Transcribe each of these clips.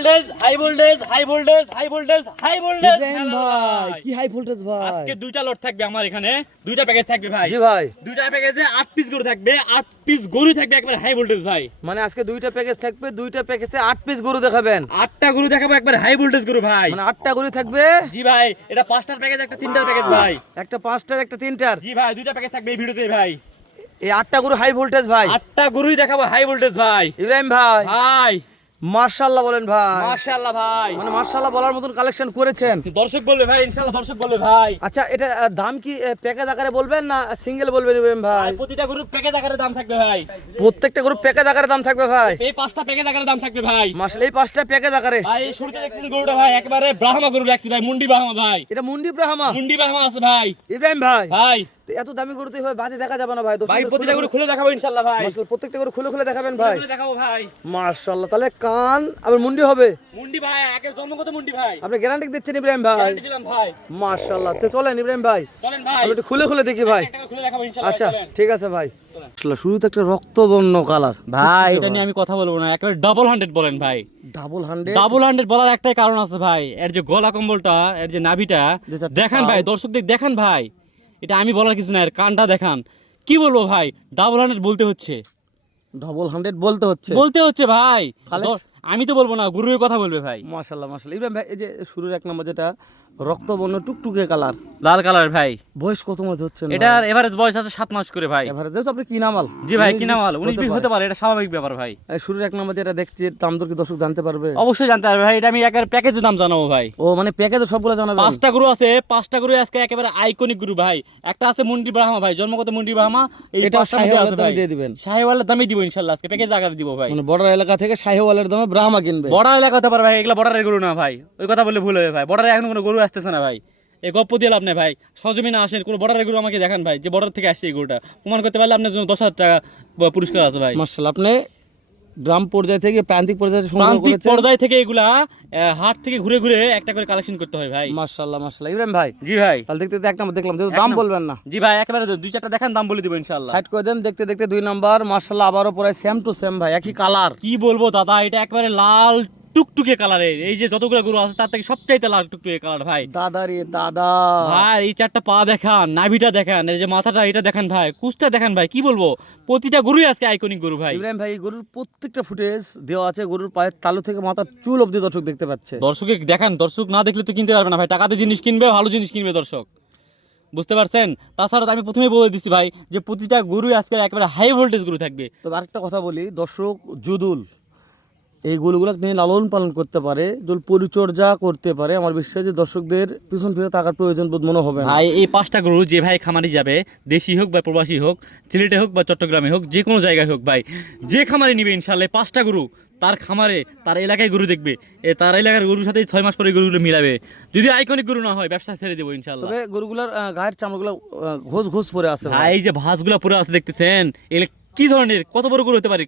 Voltage high voltage high voltage high voltage high voltage ভাই কি high voltage ভাই আজকে দুইটা লট থাকবে আমার এখানে দুইটা প্যাকেজ থাকবে ভাই জি ভাই দুইটা প্যাকেজে 8 পিস গরু থাকবে 8 পিস গরু থাকবে একবার হাই ভোল্টেজ ভাই মানে আজকে দুইটা প্যাকেজ থাকবে দুইটা প্যাকেজে 8 পিস গরু দেখাবেন 8টা গরু দেখাবো একবার হাই ভোল্টেজ গরু ভাই মানে 8টা গরু থাকবে জি ভাই এটা 5টার প্যাকেজ একটা 3টার প্যাকেজ ভাই একটা 5টার একটা 3টার জি ভাই দুইটা প্যাকেজ থাকবে এই ভিডিওতে ভাই এই 8টা গরু হাই ভোল্টেজ ভাই 8টা গরুই দেখাবো হাই ভোল্টেজ ভাই ইব্রাহিম ভাই ভাই মাশাআল্লাহ বলেন ভাই মাশাআল্লাহ ভাই মানে মাশাআল্লাহ বলার মতন কালেকশন করেছেন দর্শক বলবে ভাই ইনশাআল্লাহ দর্শক বলবে ভাই আচ্ছা এটা দাম কি প্যাকেজ আকারে বলবেন না সিঙ্গেল বলবেন ইব্রাহিম ভাই প্রতিটা গরুর প্যাকেজ আকারে দাম থাকবে ভাই প্রত্যেকটা গরু প্যাকেজ আকারে দাম থাকবে ভাই এই 5টা প্যাকেজ আকারে দাম থাকবে ভাই মাশাআল্লাহ এই 5টা প্যাকেজ আকারে ভাই এই শুরুতে দেখতেছেন গরুটা ভাই একবারে ব্রাহ্মা গরু রাখছি ভাই মুন্ডি ব্রাহ্মা ভাই এটা মুন্ডি ব্রাহ্মা মুন্ডি ব্রাহ্মা আছে ভাই ইব্রাহিম ভাই ভাই তো এত দামি গরু তো এভাবে বাজে দেখা যাবে না ভাই ভাই প্রতিটা গরু খুলে দেখাবো ইনশাআল্লাহ ভাই মাশাআল্লাহ প্রত্যেকটা গরু খুলে খুলে দেখাবেন ভাই খুলে দেখাবো ভাই মাশাআল্লাহ তাহলে কান আবার মুন্ডি হবে মুন্ডি ভাই একের জন্মগত মুন্ডি ভাই আপনি গ্যারান্টি দিচ্ছেন ইব্রাহিম ভাই গ্যারান্টি দিলাম ভাই মাশাআল্লাহ তো চলেন ইব্রাহিম ভাই চলেন ভাই আমি একটু খুলে খুলে দেখি ভাই একটা করে খুলে দেখাবো ইনশাআল্লাহ আচ্ছা চলেন। ঠিক আছে ভাই আসলে শুরুতে একটা রক্তবর্ণ কালার ভাই এটা নিয়ে আমি কথা বলবো না একেবারে ডাবল 100 বলেন ভাই ডাবল 100 ডাবল 100 বলার একটাই কারণ আছে ভাই এর যে গলা কম্বলটা এর যে নাভিটা যে চারটা দেখেন ভাই পাও। দর্শকদের দেখেন ভাই এটা আমি বলার কিছু না এর কানটা দেখান কি বলবো ভাই ডাবল 100 বলতে হচ্ছে ডাবল 100 বলতে হচ্ছে বলতে হচ্ছে ভাই তাহলে- আমি তো বলবো না গুরুর কথা বলবে ভাই মাশাআল্লাহ মাশাআল্লাহ ইব্রাহিম ভাই এই যে শুরুর এক নম্বর যেটা রক্তবর্ণ টুকটুকে কালার লাল কালার ভাই বয়স কত মাস হচ্ছে এটার এভারেজ বয়স আছে 7 মাস করে ভাই এভারেজ যেহেতু আপনি কি নামাল জি ভাই কি নামাল 19 হতে পারে এটা স্বাভাবিক ব্যাপার ভাই এই শুরুর এক নম্বর যেটা দেখছি দাম দর কি দর্শক জানতে পারবে অবশ্যই জানতে পারবে ভাই এটা আমি একেবারে প্যাকেজের দাম জানাবো ভাই ও মানে প্যাকেজে সবগুলো জানাবেন 5টা গরু আছে 5টা গরু আজকে একেবারে আইকনিক গরু ভাই একটা আছে মুন্ডি ব্রাহ্মা ভাই জন্মগত মুন্ডি ব্রাহ্মা এই এটা 5টার মধ্যে শাহিওয়ালের আছে দামে ভাই দিয়ে দিবেন শাহিওয়ালের দামই দিব ইনশাআল্লাহ আজকে প্যাকেজ আকারে দিব ভাই মানে বর্ডার এলাকা থেকে শাহিওয়ালের দামে ব্রাহ্মা কিনবে বর্ডার এলাকা হতে পারে ভাই এগুলা বর্ডারের গরু না ভাই ওই কথা বললে ভুল হবে ভাই বর্ডারে এখন কোনো গরু আসতেছে না ভাই এই গপ্প দিয়ে লাভ নেই ভাই সজমিনে আসেন কোনো বর্ডারের গরু আমাকে দেখান ভাই যে বর্ডার থেকে আসছে এই গরুটা প্রমাণ করতে পারলে আপনার জন্য 10,000 টাকা পুরস্কার আছে ভাই মাশাআল্লাহ আপনি গ্রাম পর্যায় থেকে প্রান্তিক পর্যায়ে সংগ্রহ প্রান্তিক করেছেন পর্যায় থেকে এগুলা হাট থেকে ঘুরে ঘুরে একটা করে কালেকশন করতে হয় ভাই মাশাআল্লাহ মাশাআল্লাহ ইব্রাহিম ভাই জি ভাই তাহলে দেখতে দেখতে এক নম্বর দেখলাম যেহেতু দাম বলবেন না জি ভাই একেবারে 2-4টা দেখান দাম বলে দিব ইনশাআল্লাহ সাইড করে দেন দেখতে দেখতে 2 নাম্বার মাশাআল্লাহ আবারও পরে সেম টু সেম ভাই একই কালার কি বলবো দাদা এটা একেবারে লাল টুকটুকে কালারের এই যে যতগুলো গরু আছে তার থেকে সবচাইতে লাল টুকটুকে কালার ভাই দাদা রে দাদা ভাই এই 4টা পা দেখান নাভিটা দেখান এই যে মাথাটা এটা দেখেন ভাই কুচটা দেখেন ভাই কি বলবো প্রতিটা গরুই আজকে আইকনিক গরু ভাই ইব্রাহিম ভাই এই গরুর প্রত্যেকটা ফুটেজ দেওয়া আছে গরুর পায়ের তালু থেকে মাথার চুল অবধি দর্শক দেখতে পাচ্ছে দর্শকে দেখান দর্শক না দেখলে তো কিনতে পারবে না ভাই টাকাতে জিনিস কিনবে ভালো জিনিস কিনবে দর্শক বুঝতে পারছেন তাছাড়া তো আমি প্রথমেই বলে দিচ্ছি ভাই যে প্রতিটা গরুই আজকে একেবারে হাই ভোল্টেজ গরু থাকবে তবে আরেকটা কথা বলি দর্শক জুদুল এই গরুগুলো নিয়ে লালন পালন করতে পারে যদি পরিচর্যা করতে পারে আমার বিশ্বাস যে দর্শকদের পিছন ফিরে টাকার প্রয়োজন বোধ মনে হবে না ভাই এই 5টা গরু যে ভাই খামারি যাবে দেশি হোক বা প্রবাসী হোক সিলেটে হোক বা চট্টগ্রামে হোক যে কোনো জায়গায় হোক ভাই যে খামারে নিবে ইনশাআল্লাহ 5টা গরু তার খামারে তার এলাকায় গরু দেখবে তার এলাকার গরুর সাথে 6 মাস পরে গরুগুলো মিলাবে যদি আইকনিক গরু না হয় ব্যবসা ছেড়ে দেবো ইনশাআল্লাহ তবে গরুগুলোর গায়ের চামড়াগুলো ঘোষ ঘোষ পরে আছে ভাই। ভাই এই যে ভাঁজগুলো পুরো আছে দেখতেছেন এগুলো কি ধরনের কত বড় গরু হতে পারে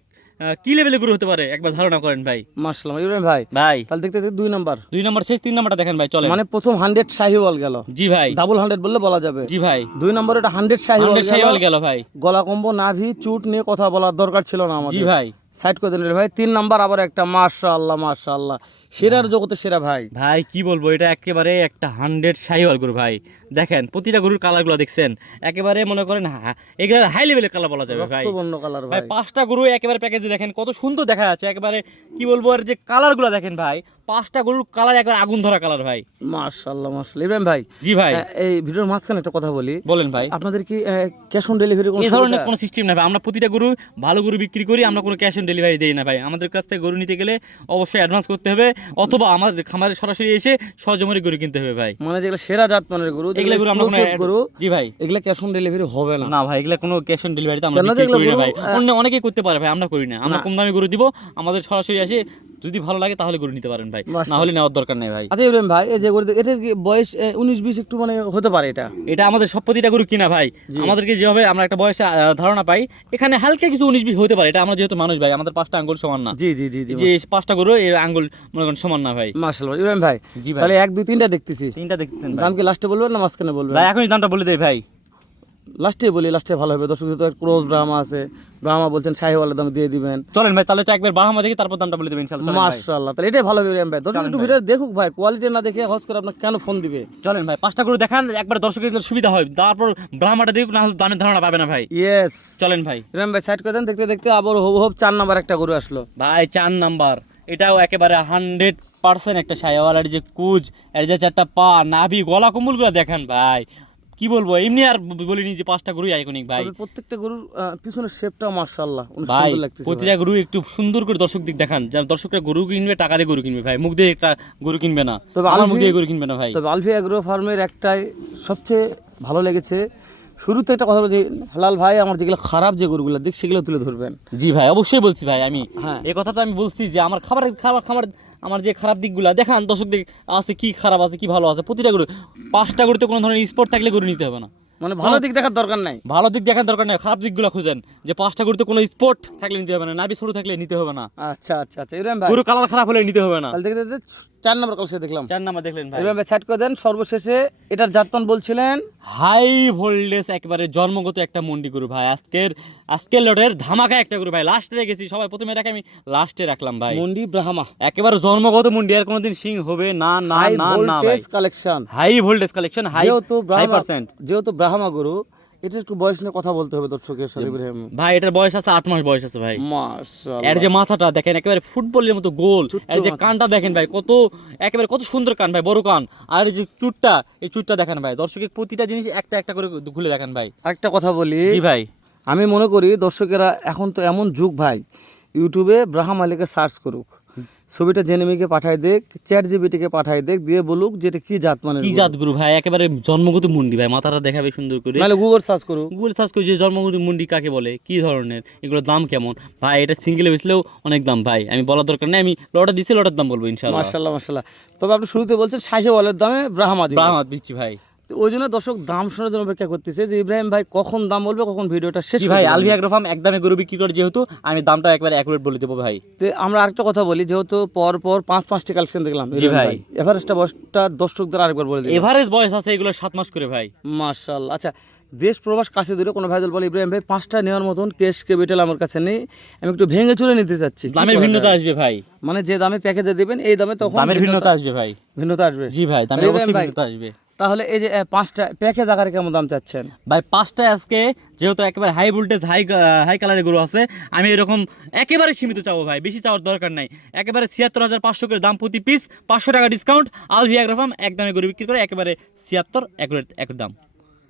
কি লেভেলের গরু হতে পারে একবার ধারণা করেন ভাই মাশাআল্লাহ ইব্রাহিম ভাই ভাই তাহলে দেখতে দেখতে 2 নাম্বার 2 নম্বর শেষ 3 নম্বরটা দেখেন ভাই চলে মানে প্রথম 100 শাহিওয়াল গেল জি ভাই ডাবল 100 বললে বলা যাবে জি ভাই 2 নম্বরে এটা 100 শাহিওয়াল 100 শাহিওয়াল গেল ভাই গলা কম্বো নাভি চুট নিয়ে কথা বলার দরকার ছিল না জি আমাদের ভাই সাইড করে দিলেন ভাই 3 নাম্বার আবার একটা মাশাআল্লাহ মাশাআল্লাহ সেরার জগতে সেরা ভাই ভাই কি বলবো এটা একেবারে একটা 100 শাহিওয়াল গরু ভাই দেখেন প্রতিটা গরুর কালারগুলো দেখছেন একেবারে মনে করেন এগুলা হাই লেভেলের কালার বলা যাবে ভাই রক্তবর্ণ কালার ভাই ভাই 5টা গরু একেবারে প্যাকেজে দেখেন কত সুন্দর দেখা যাচ্ছে একেবারে কি বলবো আর যে কালারগুলো দেখেন ভাই 5টা গরুর কালার একবার আগুন ধরা কালার ভাই মাশাআল্লাহ মাশাআল্লাহ ইব্রাহিম ভাই জি ভাই এই ভিডিওর মাঝখানে একটা কথা বলি বলেন ভাই আপনাদের কি ক্যাশ অন ডেলিভারি কোন এই ধরনের কোনো সিস্টেম না ভাই আমরা প্রতিটা গরু ভালো গরু বিক্রি করি আমরা কোনো ক্যাশ অন ডেলিভারি দেই না ভাই আমাদের কাছ থেকে গরু নিতে গেলে অবশ্যই অ্যাডভান্স করতে হবে অথবা আমাদের খামারে সরাসরি এসে সহজমরি গরু কিনতে হবে ভাই মানে যেগুলো সেরা জাত মানের গরু এগুলা গরু আমরা কোনো গরু জি ভাই এগুলা ক্যাশ অন ডেলিভারি হবে না না ভাই এগুলা কোনো ক্যাশ অন ডেলিভারিতে আমরা কেন বিক্রি যেগুলো করি না গরু, ভাই অন্য অনেকেই করতে পারে ভাই আমরা করি না আমরা না। কম দামে গরু দিব আমাদের সরাসরি আসে যদি ভালো লাগে তাহলে গরু নিতে পারেন ভাই না হলে নেওয়ার দরকার নেই ভাই আচ্ছা ইব্রাহিম ভাই এই যে গরু এটার কি বয়স 19-20 একটু মানে হতে পারে এটা এটা আমাদের সব প্রতিটা গরু কিনা ভাই আমাদেরকে যেভাবে আমরা একটা বয়সে ধারণা পাই এখানে হালকা কিছু 19-20 হতে পারে এটা আমরা যেহেতু মানুষ ভাই আমাদের 5টা আঙ্গুল সমান না জি জি জি জি যে 5টা গরু এর আঙ্গুল মনে করেন সমান না ভাই মাশাআল্লাহ ইব্রাহিম ভাই জি ভাই তাহলে 1 2 3টা দেখতেছি 3টা দেখতেছেন ভাই দাম কি লাস্টে বলবেন না মাঝখানে বলবেন ভাই এখনই দামটা বলে দেই ভাই লাস্টে বলি, লাস্টে ভালো হবে। দর্শক তো ক্রোজ ব্রাহ্মা আছে, ব্রাহ্মা বলছেন শাহিওয়ালের দাম দিয়ে দিবেন। চলেন ভাই, তাহলে তো একবার বাহামা দেখি তারপর দামটা বলে দেবেন ইনশাআল্লাহ। চলেন ভাই। মাশাআল্লাহ, তাহলে এটাই ভালো হবে ইব্রাহিম ভাই। দর্শক চলেন একটু ভাই। ভিডিও দেখুক ভাই, কোয়ালিটি না দেখে হজ করে আপনার কেন ফোন দিবে? চলেন ভাই, 5টা গরু দেখান, একবার দর্শকের জন্য সুবিধা হয়, তারপর ব্রাহ্মাটা দেখুক, না হলে দামের ধারণা পাবে না ভাই। ইয়েস, চলেন ভাই। ইব্রাহিম ভাই সাইড করে দেন। দেখতে দেখতে আবার হুবহুব 4 নাম্বার একটা গরু আসলো ভাই 4 নাম্বার, এটাও একেবারে 100% একটা শায়াওয়ালার যে কুজ, এর যে 4টা পা, নাভি, গলা কম্বলগুলো দেখেন ভাই, কি বলবো, এমনি আর বলিনি যে 5টা গরুই আইকনিক ভাই। তবে প্রত্যেকটা গরুর পিছনের শেপটা মাশাআল্লাহ অনেক ভাই সুন্দর লাগতেছে। প্রতিটা গরু একটু সুন্দর করে দর্শক দিক দেখান, যা দর্শকরা গরু কিনবে টাকা দিয়ে গরু কিনবে ভাই, মুখ দিয়ে একটা গরু কিনবে না, তবে আমার মুখ আলফি- দিয়ে গরু কিনবে না ভাই। তবে আলফি অ্যাগ্রো ফার্মের একটাই সবচেয়ে ভালো লেগেছে, শুরুতে একটা কথা বলছি, হালাল ভাই আমার যেগুলো খারাপ যে গরুগুলো দিক সেগুলো তুলে ধরবেন। জি ভাই, অবশ্যই বলছি ভাই, আমি হ্যাঁ। এই কথাটা আমি বলছি যে আমার খাবার আমার যে খারাপ দিকগুলো দেখান দর্শক দিক আছে, কি খারাপ আছে কি ভালো আছে, প্রতিটা গরু 5টা গরুতে কোনো ধরনের স্পট থাকলে গরু নিতে হবে না। মানে ভালো দিক দেখার দরকার নাই। ভালো দিক দেখার দরকার নেই, খারাপ দিকগুলো খুঁজেন, যে 5টা গরুতে কোনো স্পট থাকলে নিতে হবে না, নাভি ছোট থাকলে নিতে হবে না, আচ্ছা আচ্ছা আচ্ছা ইব্রাহিম ভাই, গরু কালার খারাপ হলে নিতে হবে না। তাহলে দেখতে দেখতে 4 নাম্বার কালকে দেখলাম। 4 নাম্বার দেখলেন ভাই, ইব্রাহিম ভাই সাইড করে দেন। সর্বশেষে এটার জাতমান বলছিলেন হাই ভোল্টেজ একেবারে জন্মগত একটা মন্ডি গরু ভাই, আজকের লটের ধামাকা একটা গরু ভাই, লাস্টে রেখেছি, সবাই প্রথমে রাখে আমি লাস্টে রাখলাম ভাই, মন্ডি ব্রাহ্মা একেবারে জন্মগত মন্ডি, আর কোনোদিন সিং হবে না না হাই না না ভাই। Voltage collection. High voltage collection, high যেহেতু ব্রাহ্মা, 100%। যেহেতু ব্রাহ্মা গরু, এটা একটু বয়স নিয়ে কথা বলতে হবে দর্শকের সাথে ইব্রাহিম। ভাই এটার বয়স আছে 8 মাস বয়স আছে ভাই। মাশাআল্লাহ, এর যে মাথাটা দেখেন একেবারে ফুটবলের মতো গোল, ছোট্ট এর যে মাথা। কানটা দেখেন ভাই, একেবারে কত সুন্দর কান ভাই, বড় কান, আর এই যে এই চুটটা দেখেন ভাই, দর্শকের প্রতিটা জিনিস একটা একটা করে খুলে দেখেন ভাই। আরেকটা কথা বলি, জি ভাই, আমি মনে করি দর্শকেরা এখন তো এমন যুগ ভাই, ইউটিউবে ব্রাহ্মা লিখে সার্চ করুক, ছবিটা জেনেমিকে পাঠায় দেখ, চ্যাট জিপিটিকে পাঠায় দেখ, দিয়ে বলুক যে এটা কি জাত, মানে কি জাত গরু ভাই, একেবারে জন্মগত মুন্ডি ভাই, মাথাটা দেখাবে সুন্দর করে, নাহলে গুগল সার্চ করুক। গুগল সার্চ করে যে জন্মগত মুন্ডি কাকে বলে, কি ধরনের, এগুলোর দাম কেমন ভাই, এটা সিঙ্গেলে বেচলেও অনেক দাম ভাই, আমি বলার দরকার নেই, আমি লটটা দিছি, লটের দাম বলবো ইনশাআল্লাহ। মাশাআল্লাহ মাশাআল্লাহ। তবে আপনি শুরুতে বলছেন শাহিওয়ালের দামে ব্রাহ্মা দিবেন। ব্রাহ্মা দিচ্ছি ভাই। তো ওই জন্য দর্শক দাম শোনার জন্য অপেক্ষা করতেছে যে ইব্রাহিম ভাই কখন দাম বলবে, কখন ভিডিওটা শেষ জি করবে। ভাই, আলভি অ্যাগ্রো ফার্ম একদমে গরু বিক্রি করে, যেহেতু আমি দামটা একবারে অ্যাকুরেট বলে দেবো ভাই। তো আমরা আরেকটা কথা বলি, যেহেতু পর পর 5-5টি কালেকশন দেখলাম জি ভাই। এভারেজটা বয়সটা দর্শকদের আরেকবার বলে দিই। এভারেজ বয়স আছে এগুলো 7 মাস করে ভাই। মাশাআল্লাহ। আচ্ছা, দেশ প্রবাস কাছে দূরে কোনো ভাইদল বলে ইব্রাহিম ভাই 5টা নেওয়ার মতন কেস ক্যাপিটাল আমার কাছে নেই, আমি একটু ভেঙে চুরে নিতে চাচ্ছি, কি দামের করা ভিন্নতা যায়? আসবে ভাই, মানে যে দামে প্যাকেজে দিবেন এই দামে তখন দামের ভিন্নতা আসবে ভাই। ভিন্নতা আসবে। জি ভাই, দামের ইব্রাহিম অবশ্যই ভাই, ভিন্নতা আসবে তাহলে এই যে 5টা প্যাকেজ আকারে কেমন দাম চাচ্ছেন? ভাই। 5টায় আজকে যেহেতু একেবারে হাই ভোল্টেজ হাই কালারের গরু আছে, আমি এরকম একেবারে সীমিত চাবো ভাই, বেশি চাওয়ার দরকার নাই, একেবারে 76,500 করে দাম প্রতি পিস, 500 টাকা ডিসকাউন্ট। আলভি অ্যাগ্রো ফার্ম একদমে গরু বিক্রি করে একেবারে 76 এক দাম,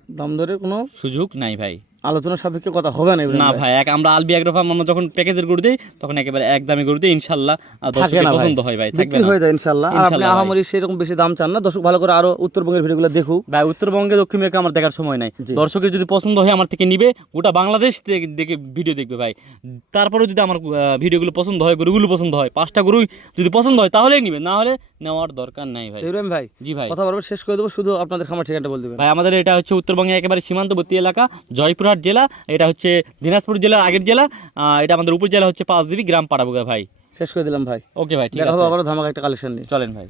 দাম দরের কোনো সুযোগ নাই ভাই। আলোচনা সাপেক্ষে কথা হবে না ইব্রাহিম না ভাই। ভাই, আমরা আলবি অ্যাগ্রো ফার্ম আমরা যখন প্যাকেজের গরু দেই তখন একেবারে একদমই গরু দেই ইনশাআল্লাহ, আর থাকে দর্শকের না ভাই, পছন্দ হয় ভাই, থাকবে বিক্রি না হয়ে যায় ইনশাআল্লাহ। আর আপনি ইনশাআল্লাহ ভাই। আহামরি সেরকম বেশি দাম চান না, দর্শক ভালো করে আরো উত্তরবঙ্গের ভিডিওগুলো দেখুক। ভাই উত্তরবঙ্গে দক্ষিণবঙ্গে আমার দেখার সময় নাই, জি। দর্শকের যদি পছন্দ হয় আমার থেকে নিবে, গোটা বাংলাদেশ দেখে ভিডিও দেখবে ভাই, তারপরে যদি আমার ভিডিওগুলো পছন্দ হয়, গরুগুলো পছন্দ হয়, 5টা গরুই যদি পছন্দ হয় তাহলেই নিবে, না হলে নেওয়ার দরকার নাই ভাই। তো ইব্রাহিম ভাই, জি ভাই। কথা বলবো শেষ করে দেবো, শুধু আপনাদের খামার ঠিকানাটা বলে দেবেন। ভাই আমাদের এটা হচ্ছে উত্তরবঙ্গে একেবারে সীমান্তবর্তী এলাকা, জয়পুরহাট জেলা, এটা হচ্ছে দিনাজপুর জেলার আগের জেলা, এটা আমাদের উপজেলা হচ্ছে 5 গ্রাম পাড়াবুগা ভাই। শেষ করে দিলাম ভাই, ওকে ভাই, ঠিক দেখা আছে, হবে আবারও ধামাকা একটা কালেকশন নিয়ে। চলেন ভাই।